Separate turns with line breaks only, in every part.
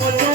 મારી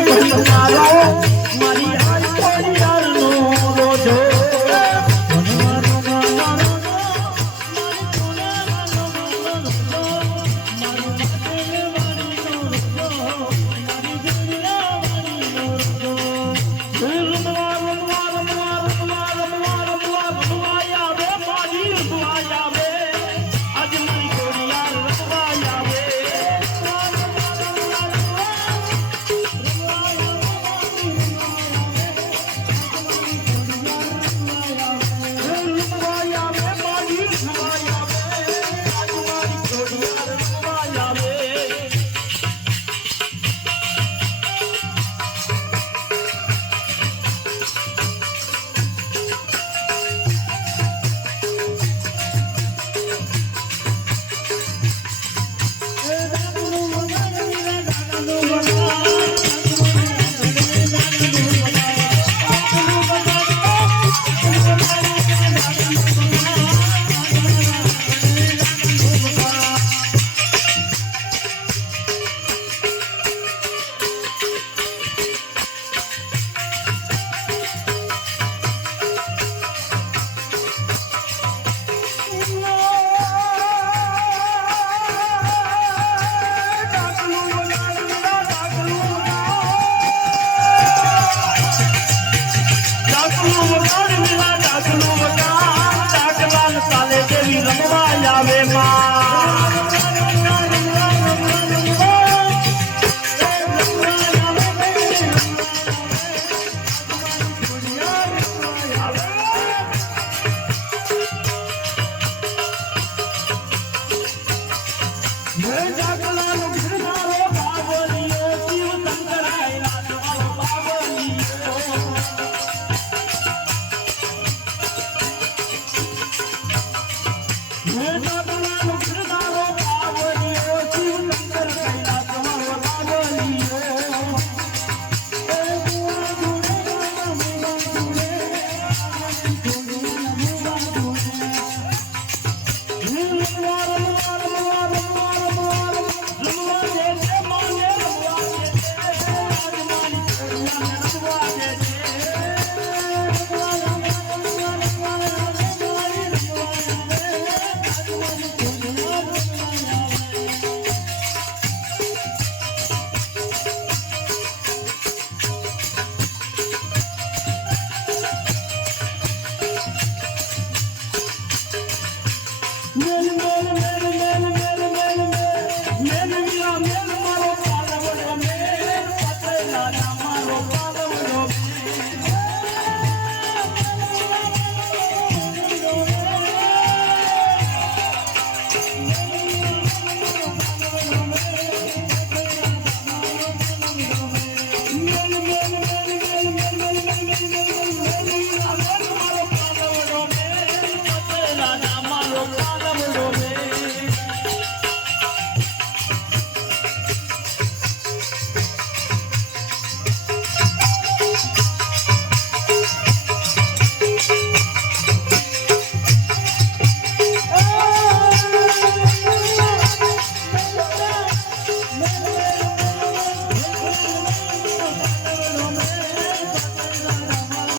મારી ಕಾಡು ಮಿಲಾ ಕಾದು ನೋವು